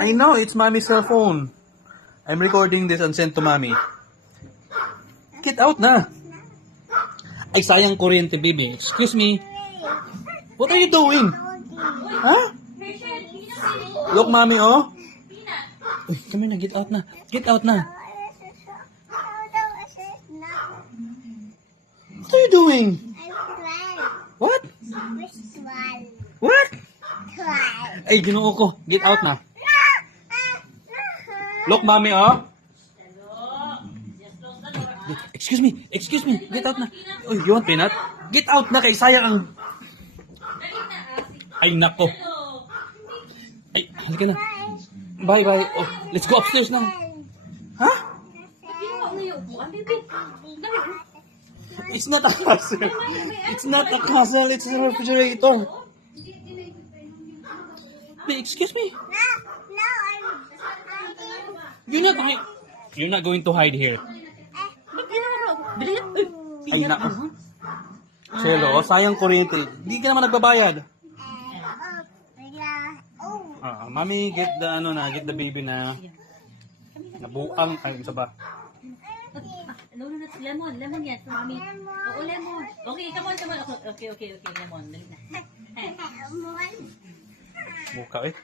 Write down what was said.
I know, it's mommy's cell phone. I'm recording this and send to mommy. Get out na. Ay, sayang kuryente, baby. Excuse me. What are you doing? Huh? Look, mommy, oh. Uy, come here na. Get out na. Get out na. What are you doing? What? What? Ay, ginoo ko. Get out na. Look, mommy, oh. Excuse me. Excuse me. Get out na. Oh, you want peanut? Get out na kay sayang ang... Ay, nako. Ay, halika na. Bye, bye. Oh, let's go upstairs now. Huh? It's not a castle. It's not a castle. It's a refrigerator. Hey, excuse me. You're not going to hide here. Ay, nako. Chelo, sayang kuryente. Hindi ka naman nagbabayad. Mami, get the baby na nabuang. Ay, isa ba? Lemon yan, mami. Oo, lemon. Okay, come on. Okay, lemon. Dali na. Buka eh.